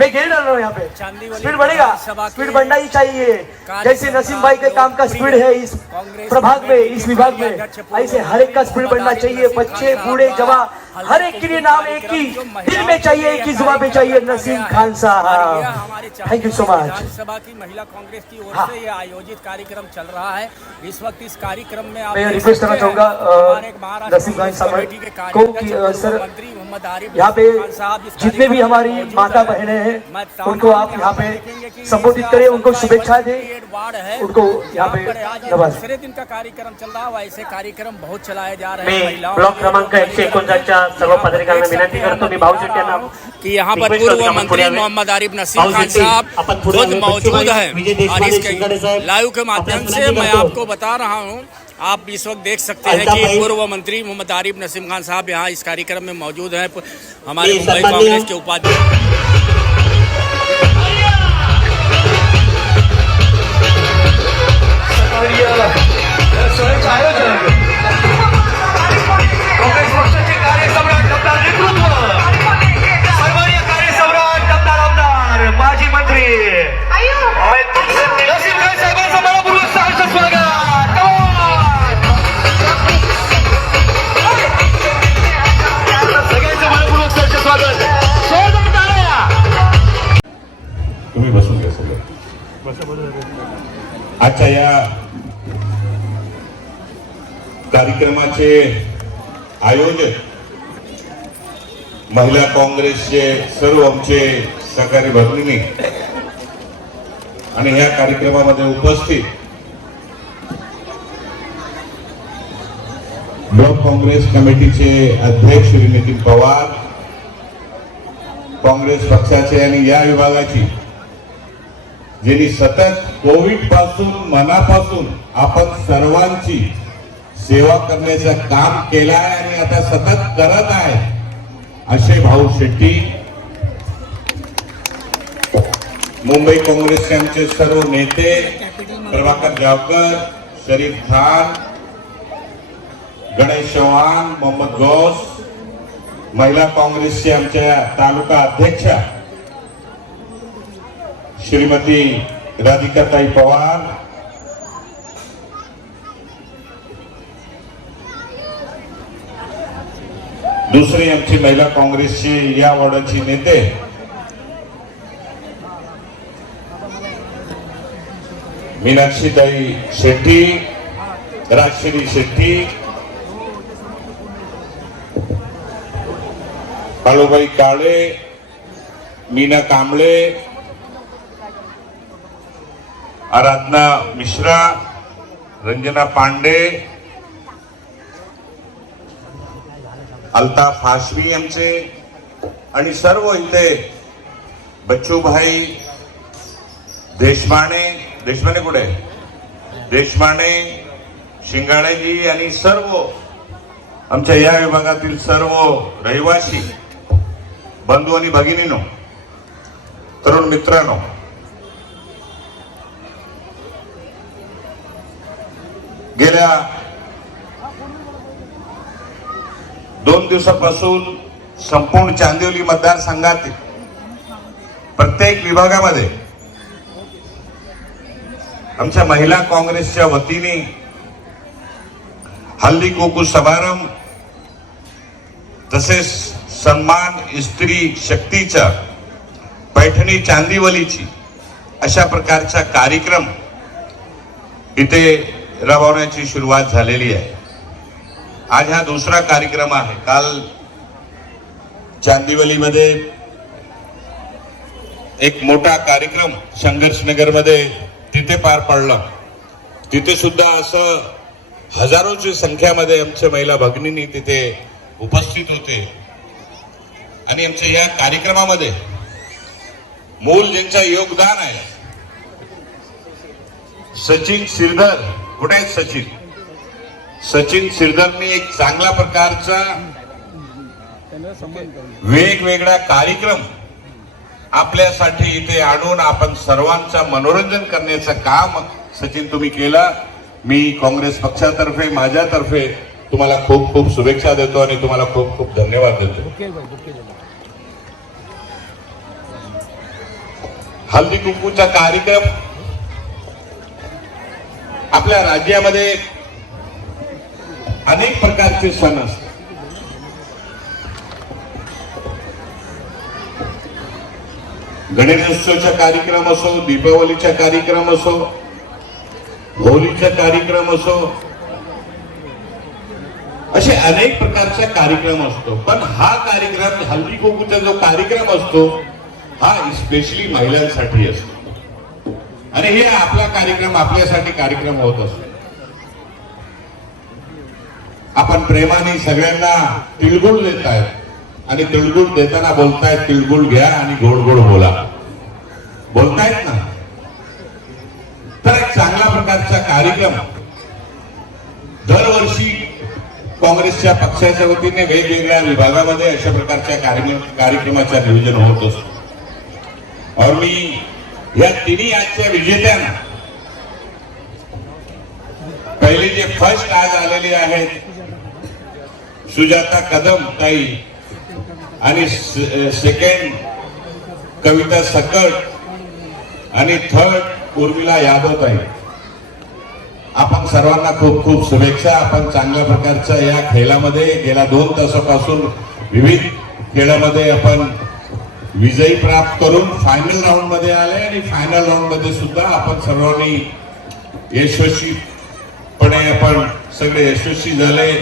मैं गिर डाल रहा हूँ यहाँ पे, स्पीड बढ़ेगा, स्पीड बढ़ना ही चाहिए। जैसे नसीम भाई के काम का स्पीड है इस प्रभाग में, इस विभाग में, ऐसे हर एक का स्पीड बढ़ना चाहिए। बच्चे बूढ़े जवान हर एक के लिए नाम एक ही दिल में चाहिए, एक ही जुबान पे चाहिए, नसीम खान साहब। Thank you so much. विधानसभा की महिला कांग्रेस की ओर से ये आयोजित कार्यक्रम चल रहा है। इस वक्त इस कार्यक्रम में आप मैं रिक्वेस्ट करना चाहूंगा नसीम खान साहब को कि सर यहाँ पे जितने भी हमारी माता बहनें हैं उनको आप यहाँ पे संबोधित करें, उनको शुभेच्छा दें, उनको यहाँ पे नवाज। दूसरे दिन का कार्यक्रम चल रहा है, ऐसे कार्यक्रम बहुत चलाए जा रहे हैं। मी ब्लॉक क्रमांक 149 सर्व पदाधिकाऱ्यांना विनंती करतो, मी भाऊ शेट्यांना कि यहाँ पर पूर्व मंत्री मोहम्मद आरिफ नसीम खान साहब खुद मौजूद है और इसके लाइव के माध्यम से मैं आपको बता रहा हूँ। आप इस वक्त देख सकते हैं कि पूर्व मंत्री मोहम्मद आरिफ नसीम खान साहब यहाँ इस कार्यक्रम में मौजूद हैं। हमारे मुंबई कांग्रेस के उपाध्यक्ष माजी मंत्री तुम्ही बसून घ्या सगळं। आजच्या या कार्यक्रमाचे आयोजक महिला काँग्रेसचे सर्व आमचे सहकारी भगिनी आणि या कार्यक्रमामध्ये उपस्थित ब्लॉक काँग्रेस कमिटीचे अध्यक्ष श्री नितीन पवार, काँग्रेस पक्षाचे आणि या विभागाची ज्यांनी सतत कोविड पासून मनापासून आपण सर्वांची सेवा करण्याचं काम केलं आहे आणि आता सतत करत आहे असे भाऊ शेट्टी, मुंबई काँग्रेसचे आमचे सर्व नेते प्रभाकर जावकर, शरीफ खान, गणेश चव्हाण, मोहम्मद गौस, महिला काँग्रेसचे आमच्या तालुका अध्यक्षा श्रीमती राधिकाताई पवार, दुसरे आमची महिला काँग्रेसचे या वॉर्डाची नेते मीनाक्षीताई शेट्टी, राजश्री शेट्टी, काळूबाई काळे, मीना कांबळे, आराधना मिश्रा, रंजना पांडे, अल्ताफ हाशमी आमचे आणि सर्व इथे बच्चूभाई देशमाने कुठे देशमाने, शिंगाणेजी आणि सर्व आमच्या या विभागातील सर्व रहिवासी बंधू आणि भगिनींनो, तरुण मित्रांनो, गेल्या 2 दिवसापासून संपूर्ण चांदिवली मतदारसंघातील प्रत्येक विभागामध्ये आमच्या महिला काँग्रेसच्या वतीने हल्दी कुंकू समारंभ तसेच सन्मान स्त्री शक्तीचा पैठणी चांदिवलीची अशा प्रकारचा कार्यक्रम इथे राबवण्याची सुरुवात झालेली आहे। आज हा दुसरा कार्यक्रम आहे। काल चांदिवलीमध्ये एक मोठा कार्यक्रम संघर्षनगर मध्ये तिथे पार पडला। तिथे सुद्धा असं हजारोची संख्यामध्ये आमच्या महिला भगिनींनी तिथे उपस्थित होते आणि आमच्या या कार्यक्रमामध्ये मूल ज्यांचं योगदान आहे सचिन सिरदर, कुठे आहेत सचिन सिरदरनी एक चांगल्या प्रकारचा वेगवेगळा कार्यक्रम आपल्यासाठी इथे आणून आपण सर्वांचा मनोरंजन करण्याचं काम सचिन तुम्ही केलं। मी काँग्रेस पक्षातर्फे माझ्यातर्फे तुम्हाला खूप खूप शुभेच्छा देतो आणि तुम्हाला खूप खूप धन्यवाद देतो। हल्दी कुंकूचा कार्यक्रम आपल्या राज्यामध्ये अनेक प्रकारचे सण असतात. गणेशोत्सवचा कार्यक्रम असो, दीपावलीचा कार्यक्रम असो, होळीचा कार्यक्रम असो, असे अनेक प्रकारचा कार्यक्रम असतो. पण हा कार्यक्रम हल्दी कुंकूचा जो कार्यक्रम असतो हा स्पेशली महिलांसाठी असतो आणि हे आपला कार्यक्रम आपल्यासाठी कार्यक्रम होत असतो. आपण प्रेमाने सगळ्यांना तिळगुळ देत आहेत आणि तिळगुळ देताना बोलतायत तिळगुळ घ्या आणि गोड गोड बोला, बोलतायत ना. तर एक चांगला प्रकारचा कार्यक्रम दरवर्षी काँग्रेसच्या पक्षाच्या वतीने वेगवेगळ्या विभागामध्ये अशा प्रकारच्या कार्यक्रमाचं नियोजन होत असतो. और मी या तिन्ही आजच्या विजेत्यांना पहिले जे फर्स्ट आज आलेले आहेत सुजाता कदम ताई आणि सेकंड कविता सकट आणि थर्ड उर्मिला यादव ताई, आपण सर्वांना खूप खूप शुभेच्छा. आपण चांगल्या प्रकारच्या या खेळामध्ये गेल्या 2 तासापासून विविध खेळामध्ये आपण विजयी प्राप्त करून फायनल राऊंड मध्ये आले आणि फायनल राऊंड मध्ये सुद्धा आपण सर्वांनी यशस्वीपणे आपण सगळे यशस्वी झाले.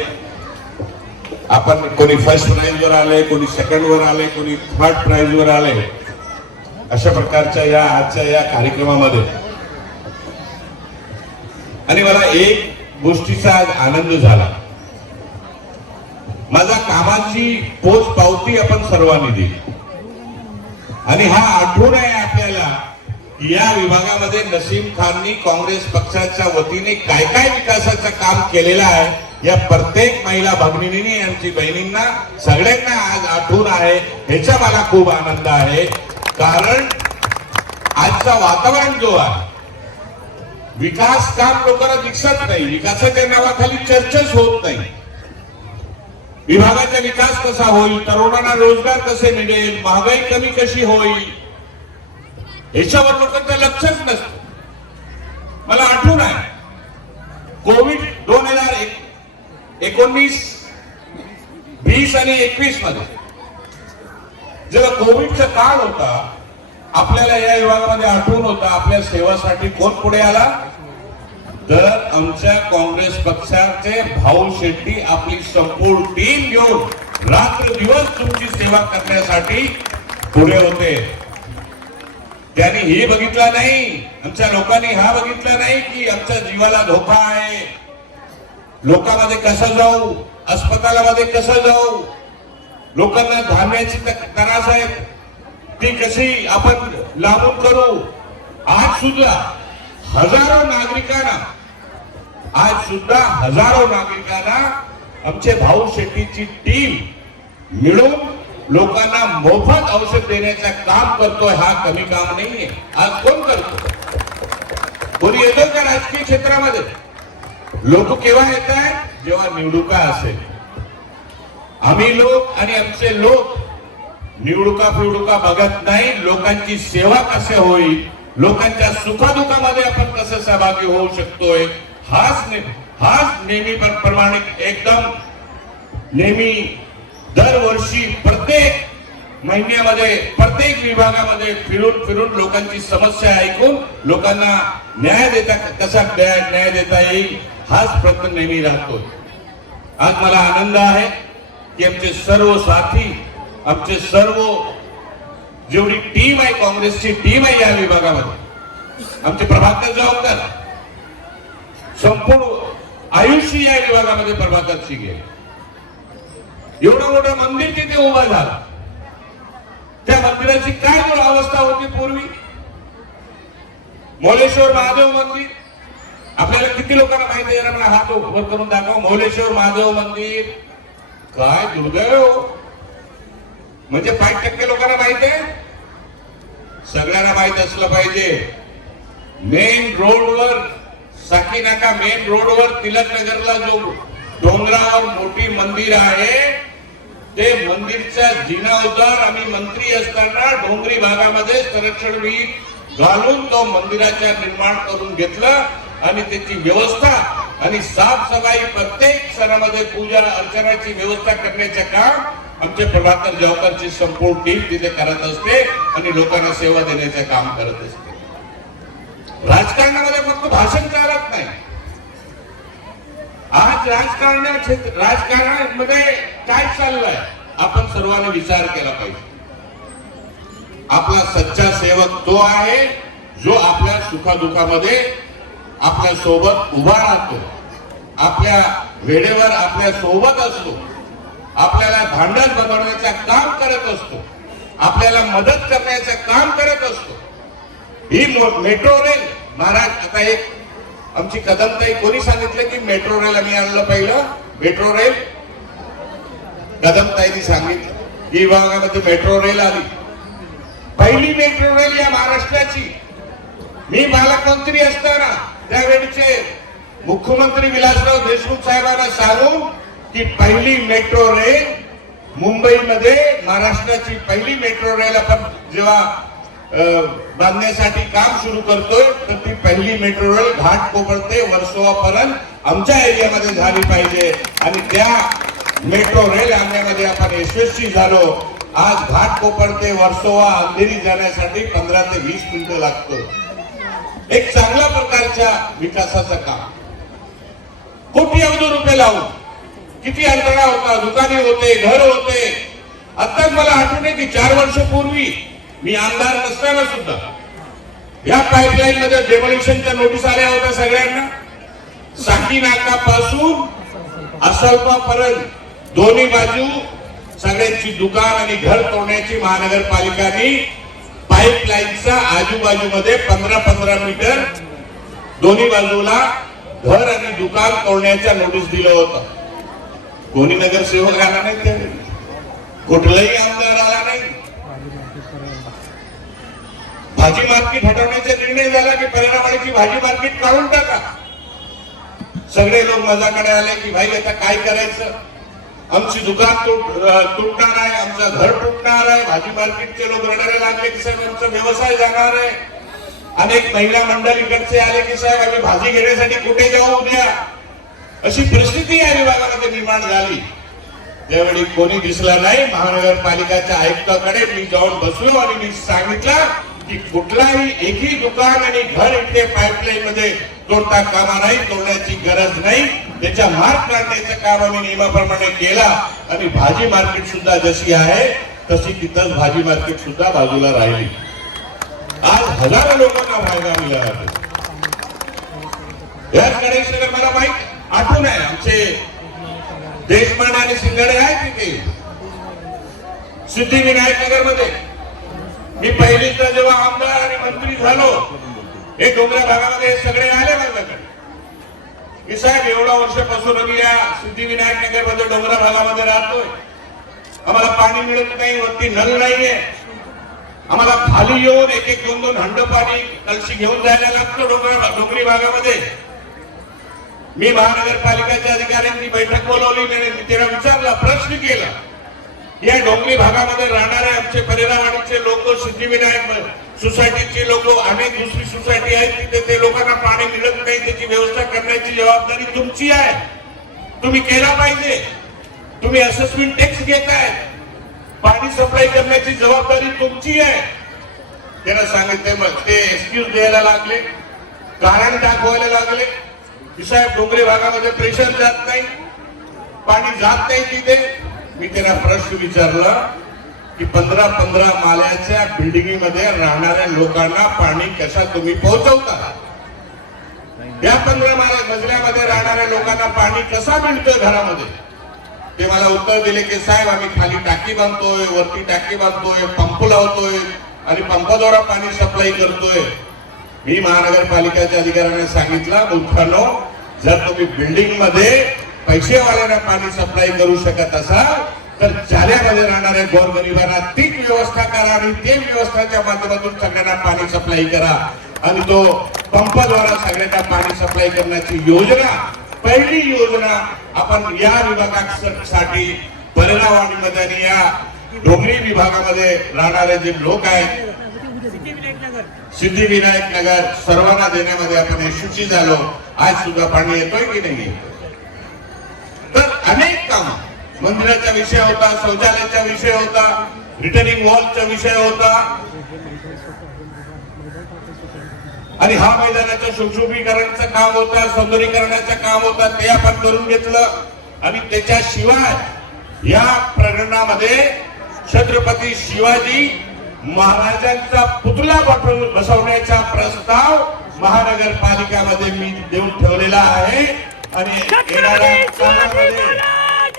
आपण कोणी फर्स्ट प्राइज वर आले, कोणी सेकंड वर आले, कोणी थर्ड प्राइज वर आले. अशा प्रकारच्या या आजच्या या कार्यक्रमामध्ये आणि मला एक गोष्टीचा आज आनंद झाला. माझा कामाची पोच पावती आपण सर्वांनी दिली आणि हा आठवण आहे आपल्याला की या विभागामध्ये नसीम खाननी काँग्रेस पक्षाच्या वतीने काय काय विकासाचं काम केलेलं आहे या प्रत्येक महिला भगिनींनी आमची बहिणींना सगळ्यांना आज आठवण आहे. ह्याचा मला खूप आनंद आहे. कारण आजचा वातावरण जो आहे विकास काम लोकांना दिसत नाही, विकासाच्या नावाखाली चर्चाच होत नाही. विभागाचा विकास कसा होईल, तरुणांना रोजगार कसे मिळेल, महागाई कमी कशी होईल याच्यावर लोकांचं लक्षच नसतं. मला आठवण आहे कोविड 2019, 20 आणि 21 मध्ये जेव्हा कोविडचा काळ होता आपल्याला या विभागामध्ये आठवण होता आपल्या सेवासाठी कोण पुढे आला तर आमच्या काँग्रेस पक्षाचे भाऊ शेट्टी आपली संपूर्ण टीम घेऊन रात्र दिवस तुमची सेवा करण्यासाठी पुढे होते. त्यांनी हे बघितलं नाही, आमच्या लोकांनी हा बघितला नाही की आमच्या जीवाला धोका आहे, लोकांमध्ये कसं जाऊ, अस्पतालामध्ये कसं जाऊ, लोकांना धान्याची त्रास आहे ती कशी आपण लांबून करू. आज सुद्धा हजारो नागरिकांना आमचे भाऊ शेट्टीची टीम मिळून लोकांना मोफत औषध देण्याचं काम करतोय. हा कमी काम नाहीये. आज कोण करतो? कोणी येतो का राजकीय क्षेत्रामध्ये? लोक केव्हा येत आहेत जेव्हा निवडणुका असेल. आम्ही लोक आणि आमचे लोक निवडणुका फिवडुका बघत नाही, लोकांची सेवा कशी होईल, लोकांच्या सुखदुःखामध्ये आपण कसं सहभागी होऊ शकतोय हाच नेहमी प्रमाणे एकदम नेहमी दरवर्षी प्रत्येक महिन्यामध्ये प्रत्येक विभागामध्ये फिरून लोकांची समस्या ऐकून लोकांना कसा न्याय देता येईल हाच प्रयत्न नेहमी राहतो. आज मला आनंद आहे की आमचे सर्व साथी, आमचे सर्व जेवढी टीम आहे काँग्रेसची टीम आहे या विभागामध्ये, आमचे प्रभाकर जबाबदार संपूर्ण आयुष्य या विभागामध्ये प्रभाकरची गेले. एवढं मोठं मंदिर तिथे उभं झालं, त्या मंदिराची काय अवस्था होती पूर्वी. मौलेश्वर महादेव मंदिर आपल्याला किती लोकांना माहिती आहे? मला हात वर करून दाखव. मौलेश्वर महादेव मंदिर काय दुर्दैव, म्हणजे 5% लोकांना माहिती आहे. सगळ्यांना माहित असलं पाहिजे. मेन रोडवर साकीनाका मेन रोडवर तिलकनगरला जो डोंगरावर मोठी मंदिर आहे ते मंदिरच्या जीर्णोद्धार आम्ही मंत्री असताना डोंगरी भागामध्ये संरक्षण घालून तो मंदिराच्या निर्माण करून घेतलं आणि त्याची व्यवस्था आणि साफसफाई प्रत्येक सणामध्ये पूजा अर्चनाची व्यवस्था करण्याचे काम आमचे प्रभाकर जवकरची संपूर्ण टीम तिथे करत असते आणि लोकांना सेवा देण्याचे काम करत असते. राजकारणामध्ये फक्त भाषण चालत नाही. आज राजकारणामध्ये काय चाललंय आपण सर्वांनी विचार केला पाहिजे. आपला सच्चा सेवक तो आहे जो आपल्या सुखादुखामध्ये आपल्या सोबत उभा राहतो, आपल्या वेळेवर आपल्या सोबत असतो, आपल्याला भांडण बनवण्याचं काम करत असतो, आपल्याला मदत करण्याचं काम करत असतो. ही मेट्रो रेल महाराज आता एक आमची कदमताई कोणी सांगितलं की मेट्रो रेल आम्ही आणलं पहिलं. मेट्रो रेल कदमताईंनी सांगितलं की विभागामध्ये मेट्रो रेल आली. पहिली मेट्रो रेल या महाराष्ट्राची. मी पालकमंत्री असताना त्यावेळेचे मुख्यमंत्री विलासराव देशमुख साहेबांना सांगून की पहिली मेट्रो रेल मुंबईमध्ये महाराष्ट्राची पहिली मेट्रो रेल आपण जेव्हा बांधण्यासाठी काम सुरू करतोय तर ती पहिली मेट्रो रेल घाटकोपर ते वर्सोवापर्यंत आमच्या एरियामध्ये झाली पाहिजे आणि त्या मेट्रो रेल आणण्यामध्ये आपण यशस्वी झालो. आज घाटकोपर ते वर्सोवा अंधेरी जाण्यासाठी 15 ते 20 मिनिटं लागतं. एक चांगल्या प्रकारच्या विकासाचं काम. कोटी अब्ज रुपये लावून किती यंत्रणा होता, दुकाने होते, घर होते. आताच मला आठवण आहे की 4 वर्षापूर्वी मी आमदार नसताना सुद्धा या पाईपलाईन मध्ये डेमोलिशनच्या नोटीस आल्या होत्या सगळ्यांना. साकी नाकापासून असल्पापर्यंत दोन्ही बाजू सगळ्यांची दुकान आणि घर तोडण्याची महानगरपालिकांनी पाईपलाईनचा आजूबाजूमध्ये 15-15 मीटर दोन्ही बाजूला घर आणि दुकान तोडण्याच्या नोटीस दिलं होतं. कोणी नगरसेवक आला नाही, त्यावेळी कुठलाही आमदार आला नाही. भाजी मार्केट हटवण्याचा निर्णय झाला की परिणामाची भाजी मार्केट काढून टाका. सगळे लोक माझ्याकडे आले की भाई आता काय करायचं, आमची दुकान तुटणार आहे, आमचं घर तुटणार आहे. भाजी मार्केटचे लोक रडायला लागले की साहेब आमचा व्यवसाय जाणार आहे. अनेक महिला मंडळ इकडचे आले की साहेब आम्ही भाजी घेण्यासाठी कुठे जाऊ उद्या. अशी परिस्थिती या विभागामध्ये निर्माण झाली. त्यावेळी कोणी दिसला नाही. महानगरपालिकाच्या आयुक्ताकडे मी जाऊन बसलो आणि मी सांगितलं की कुठलाही एकही दुकान आणि घर इथे पाईपलाईन मध्ये तोडता कामा नाही, तोडण्याची गरज नाही. त्याच्या मार्ग काढण्याचं काम आम्ही नियमाप्रमाणे केला आणि भाजी मार्केट सुद्धा जशी आहे तशी तिथंच भाजी मार्केट सुद्धा बाजूला राहिली. आज हजारो लोकांना फायदा मिळाला. याच गणेशनगर मला माहित आठवण आहे, आमचे देशपांडे आणि शिंगाडे आहेत तिथे सिद्धिविनायक नगर मध्ये. मी पहिलीचा जेव्हा आमदार आणि मंत्री झालो हे डोंगरा भागामध्ये सगळे आले माझ्याकडे की साहेब एवढ्या वर्षापासून आम्ही या सिद्धिविनायक नगर मध्ये डोंगरा भागामध्ये राहतोय, आम्हाला पाणी मिळत नाही, वरती नळ नाहीये, आम्हाला खाली येऊन 1-2 हंड पाणी कलशी घेऊन जायला लागतो डोंगरी भागामध्ये. मी महानगरपालिकेच्या अधिकाऱ्यांनी बैठक बोलवली. मी त्याला विचारला, प्रश्न केला, या डोंगरी भागामध्ये राहणारे आमचे परिणावाडीचे लोक, सिद्धिविनायक सोसायटीचे लोक, अनेक दुसरी सोसायटी आहेत तिथे ते लोकांना पाणी मिळत नाही, त्याची व्यवस्था करण्याची जबाबदारी तुमची आहे, तुम्ही केला पाहिजे. तुम्ही असेसमेंट टॅक्स घेताय, पाणी सप्लाय करण्याची जबाबदारी तुमची आहे. त्याला सांगितले. मग ते एक्सक्यूज द्यायला लागले, कारण दाखवायला लागले की साहेब डोंगरी भागामध्ये प्रेशर जात नाही, पाणी जात नाही तिथे. मी त्यांना प्रश्न विचारला की 15-15 माळ्याच्या बिल्डिंगमध्ये राहणाऱ्या लोकांना पाणी कशा तुम्ही पोहोचवता, या 15 मजल्यामध्ये राहणाऱ्या लोकांना पाणी कसा मिळतं घरामध्ये. ते मला उत्तर दिले की साहेब आम्ही खाली टाकी बांधतोय, वरती टाकी बांधतोय, पंप लावतोय आणि पंपाद्वारा पाणी सप्लाय करतोय. मी महानगरपालिकेच्या अधिकाऱ्यांना सांगितलं, मूर्खांनो, जर तुम्ही बिल्डिंग मध्ये पैसेवाल्यांना पाणी सप्लाय करू शकत असाल तर जाल्यामध्ये राहणाऱ्या गोरगरिबांना तीच व्यवस्था करा आणि ते व्यवस्थाच्या माध्यमातून सगळ्यांना पाणी सप्लाय करा आणि तो पंपाद्वारा सगळ्यांना पाणी सप्लाय करण्याची योजना, पहिली योजना आपण या विभागासाठी परिणामवाडीमध्ये आणि या डोंगरी विभागामध्ये राहणारे जे लोक आहेत सिद्धिविनायक नगर सर्वांना देण्यामध्ये आपण यशस्वी झालो. आज सुद्धा पाणी येतोय की नाही? तर अनेक काम, मंदिराचा विषय होता, शौचालयाचा विषय होता, रिटर्निंग वॉलचा विषय होता आणि हा मैदानाचं सुशोभीकरणाचं काम होता, सौंदर्यीकरणाचं काम होता, ते आपण करून घेतलं. आणि त्याच्याशिवाय या प्रकरणामध्ये छत्रपती शिवाजी महाराजांचा पुतळा बसवण्याचा प्रस्ताव महानगरपालिकामध्ये मी देऊन ठेवलेला आहे आणि येणाऱ्या काळामध्ये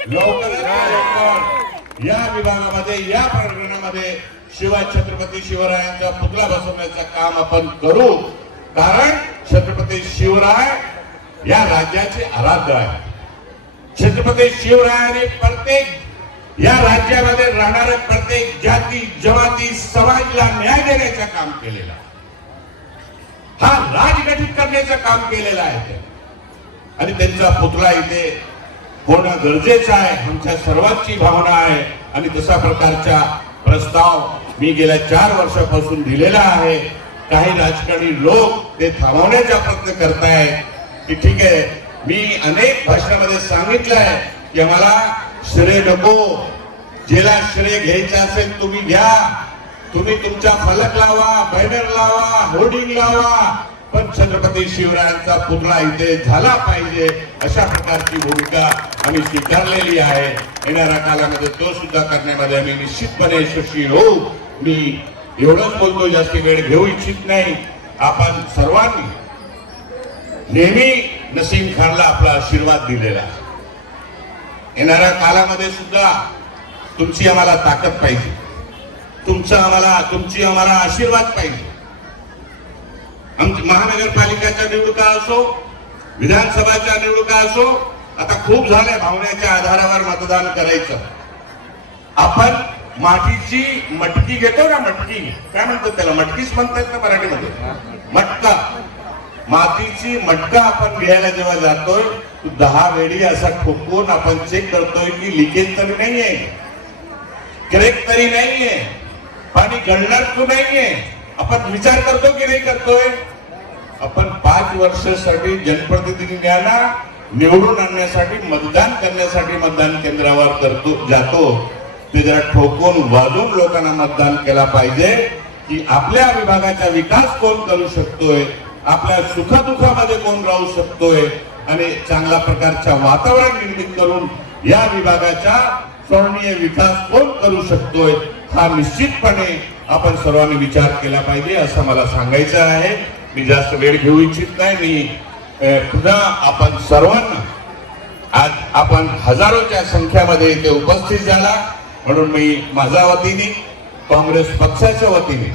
लवकरात लवकर या विभागामध्ये, या प्रकरणामध्ये छत्रपती शिवरायांचा पुतळा बसवण्याचं काम आपण करू. कारण छत्रपती शिवराय या राज्याचे आराध्य आहे. छत्रपती शिवरायाने प्रत्येक या राज्यामध्ये राहणाऱ्या प्रत्येक जाती जमाती समाजाला न्याय देण्याचं काम केलेलं आहे. हा राजगठित करण्याचं काम केलेलं आहे आणि त्यांचा पुतळा इथे होणं गरजेचं आहे, आमच्या सर्वांची भावना आहे. आणि तशा प्रकारचा प्रस्ताव मी गेल्या 4 वर्षापासून दिलेला आहे. काही राजकारणी लोक ते थांबवण्याचा प्रयत्न करतायत की ठीक आहे, मी अनेक भाषणामध्ये सांगितलं आहे की मला श्रेय नको, ज्याला श्रेय घ्यायचं असेल तुम्ही घ्या, तुम्ही तुमचा फलक लावा, बॅनर लावा, होर्डिंग लावा, पण छत्रपती शिवरायांचा पुतळा इथे झाला पाहिजे अशा प्रकारची भूमिका आम्ही स्वीकारलेली आहे. येणाऱ्या काळामध्ये तो सुद्धा करण्यामध्ये आम्ही निश्चितपणे यशस्वी होऊ. मी एवढंच बोलतो, जास्त वेळ घेऊ इच्छित नाही. आपण सर्वांनी नेहमी नसीम खानला आपला आशीर्वाद दिलेला. येणाऱ्या काळामध्ये सुद्धा तुमची आम्हाला ताकद पाहिजे, तुमची आम्हाला आशीर्वाद पाहिजे. आमची महानगरपालिकेच्या निवडणुका असो, विधानसभाच्या निवडणुका असो, आता खूप झाल्या भावनेच्या आधारावर मतदान करायचं. आपण मातीची मटकी घेतो ना, मटकी काय म्हणतात त्याला, मटकीच म्हणतात ना मराठीमध्ये, मटका. मातीची मटका आपण घ्यायला जेव्हा जातोय 10 वेळी असा ठोकून आपण चेक करतोय की लिकेज तरी नाहीये, क्रेक तरी नाहीये, पाणी गळणार तो नाहीये. आपण विचार करतो की नाही करतोय? आपण 5 वर्षासाठी जनप्रतिनिधींना निवडून आणण्यासाठी, मतदान करण्यासाठी मतदान केंद्रावर जातो. ते जरा ठोकून वाजून लोकांना मतदान केला पाहिजे की आपल्या विभागाचा विकास कोण करू शकतोय, आपल्या सुखदुःखामध्ये कोण राहू शकतोय आणि चांगल्या प्रकारच्या वातावरण निर्मित करून या विभागाचा स्वर्णीय विकास कोण करू शकतोय, हा निश्चितपणे आपण सर्वांनी विचार केला पाहिजे असं मला सांगायचं आहे. मी जास्त वेळ घेऊ इच्छित नाही. मी पुन्हा आपण सर्वांना, आज आपण हजारोच्या संख्येमध्ये इथे उपस्थित झाला म्हणून मी माझ्या वतीने, काँग्रेस पक्षाच्या वतीने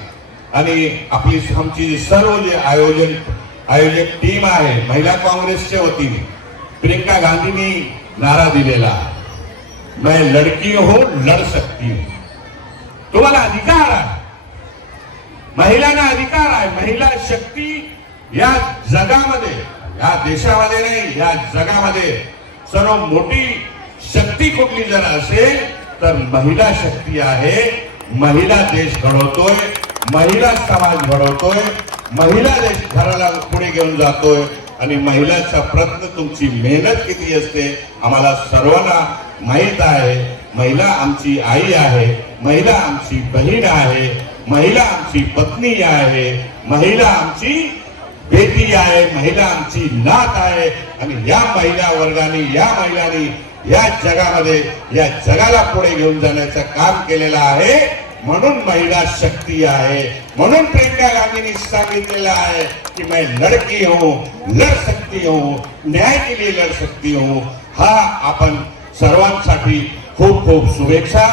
आणि आमची सर्व जे आयोजक टीम आहे महिला काँग्रेसच्या वतीने, प्रियंका गांधींनी नारा दिलेला, मैं लड़की हूं लड़ सकती हूं. तुम्हाला अधिकार आहे, महिलांना अधिकार आहे. महिला शक्ती या जगामध्ये, या देशामध्ये नाही, या जगामध्ये सर्व मोठी शक्ती कुठली जर असेल तर महिला शक्ती आहे. महिला देश घडवतोय, महिला समाज घडवतोय, महिला देश घराला पुढे घेऊन जातोय आणि महिलाचा प्रयत्न, तुमची मेहनत किती असते आम्हाला सर्वांना माहित आहे. महिला आमची आई आहे, महिला आमची बहीण आहे, महिला आमची पत्नी आहे, महिला आमची बेटी आहे, महिला आमची नात आहे. आणि या महिला वर्गाने, या महिलांनी या जगामध्ये, या जगाला पुढे घेऊन जाण्याचं काम केलेलं आहे. म्हणून महिला शक्ती आहे. म्हणून प्रियंका गांधींनी सांगितलेलं आहे की मैं लड़की हूं, लड़ सकती हूं, न्याय के लिए लड़ सकती हूं. हा आपण सर्वांसाठी खूप खूप शुभेच्छा.